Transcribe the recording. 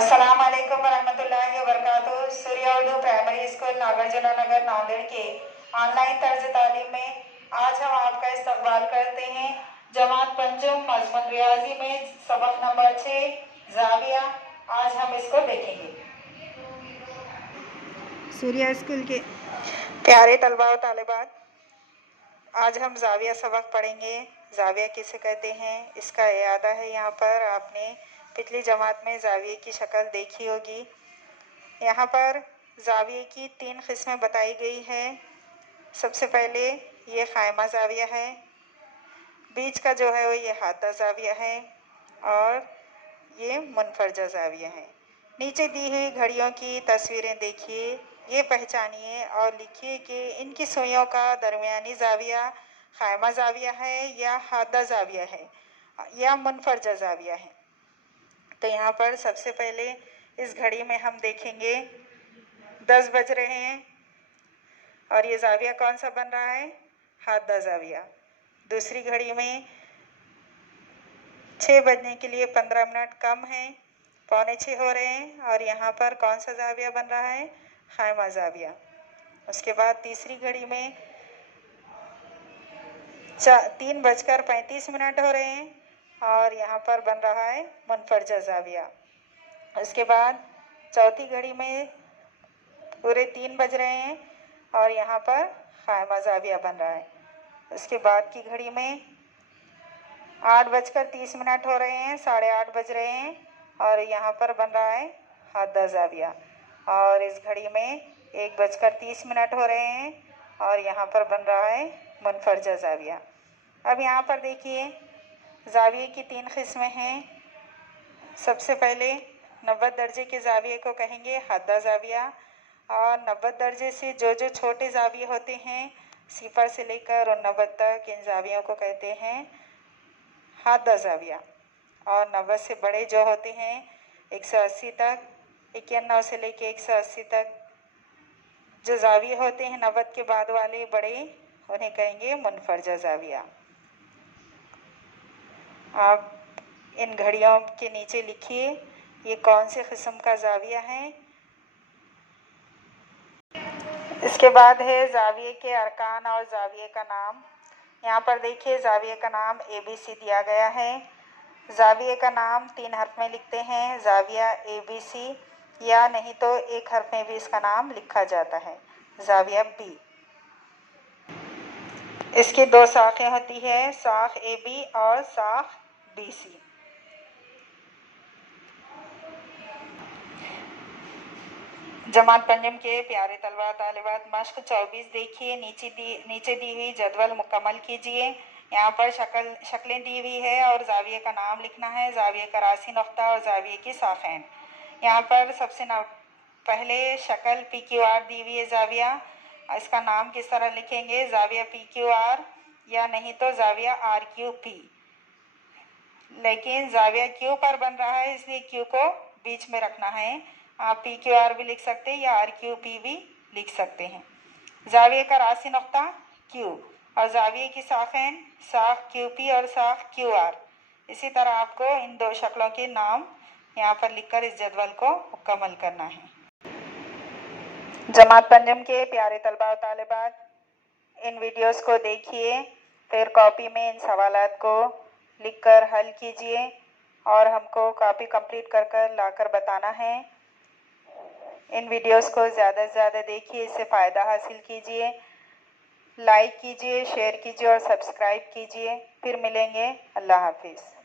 अस्सलाम वालेकुम वरहमतुल्लाहि वबरकातुहू। सूर्य उर्दू प्राइमरी स्कूल नागार्जुना नगर नांदेड़ के ऑनलाइन तर्ज तालीम में आज हम आपका इस्तकबाल करते हैं। जमात पंजुम मजमून रियाजी में सबक नंबर 6 जाविया। आज हम इसको देखेंगे। सूर्य स्कूल के प्यारे तलबा व तालिबात, आज हम जाविया सबक पढ़ेंगे। जाविया किसे कहते हैं इसका इयादा है। यहाँ पर आपने पिछली जमात में जाविये की शक्ल देखी होगी। यहाँ पर जाविये की 3 किस्में बताई गई है। सबसे पहले ये खायमा जाविया है, बीच का जो है वो ये हादा जाविया है और ये मुनफरजा जाविया है। नीचे दी हुई घड़ियों की तस्वीरें देखिए, ये पहचानिए और लिखिए कि इनकी सुइयों का दरमियानी जाविया खायमा जाविया है या हादा जाविया है या मुनफरजा जाविया है। तो यहाँ पर सबसे पहले इस घड़ी में हम देखेंगे 10 बज रहे हैं और ये जाविया कौन सा बन रहा है, हादा जाविया। दूसरी घड़ी में 6 बजने के लिए 15 मिनट कम है, 5:45 हो रहे हैं और यहाँ पर कौन सा जाविया बन रहा है, खायमा जाविया। उसके बाद तीसरी घड़ी में 3:35 हो रहे हैं और यहाँ पर बन रहा है मुनफरजा जाविया। उसके बाद चौथी घड़ी में पूरे 3 बज रहे हैं और यहाँ पर खायमा जाविया बन रहा है। उसके बाद की घड़ी में 8:30 हो रहे हैं, 8:30 बज रहे हैं और यहाँ पर बन रहा है हादा जाविया। और इस घड़ी में 1:30 हो रहे हैं और यहाँ पर बन रहा है मुनफरजा जाविया। अब यहाँ पर देखिए जाविये की 3 किस्में हैं। सबसे पहले 90 दर्जे के जाविये को कहेंगे हादा जाविया और 90 दर्जे से जो छोटे जाविये होते हैं 0 से लेकर 90 तक, इन जावियों को कहते हैं हादा जाविया। और 90 से बड़े जो होते हैं 180 तक, 91 से लेकर 180 तक जो जाविये होते हैं 90 के बाद वाले बड़े, उन्हें कहेंगे मुनफरजा जाविया। आप इन घड़ियों के नीचे लिखिए ये कौन से किस्म का जाविया है। इसके बाद है जाविये के अरकान और जाविये का नाम। यहाँ पर देखिए जाविये का नाम ABC दिया गया है। जाविये का नाम 3 हर्फ में लिखते हैं, जाविया ABC, या नहीं तो 1 हर्फ में भी इसका नाम लिखा जाता है, जाविया B। इसकी 2 शाखें होती है, शाख AB और शाख BC। जमात पंजम के प्यारे तलबा तालिबात, मश्क 24 देखिए, नीचे दी हुई जदवल मुकम्मल कीजिए। यहाँ पर शक्लें दी हुई है और जाविये का नाम लिखना है, जाविये का रासी नुक्ता और जाविये की शाखें। यहाँ पर सबसे पहले शक्ल PQR दी हुई है जाविया, इसका नाम किस तरह लिखेंगे, जाविया PQR या नहीं तो जाविया RQP। लेकिन जाविया Q पर बन रहा है इसलिए Q को बीच में रखना है। आप PQR भी लिख सकते हैं या RQP भी लिख सकते हैं। जाविये का रासी नुक्ता Q और जाविये की शाखें शाख QP और शाख QR। इसी तरह आपको इन 2 शक्लों के नाम यहाँ पर लिखकर इस जदवल को मुकम्मल करना है। जमात पंजम के प्यारे तलबा व तालिबात, इन वीडियोस को देखिए, फिर कॉपी में इन सवालात को लिखकर हल कीजिए और हमको कॉपी कंप्लीट कर लाकर बताना है। इन वीडियोस को ज़्यादा से ज़्यादा देखिए, इससे फ़ायदा हासिल कीजिए। लाइक कीजिए, शेयर कीजिए और सब्सक्राइब कीजिए। फिर मिलेंगे। अल्लाह हाफिज़।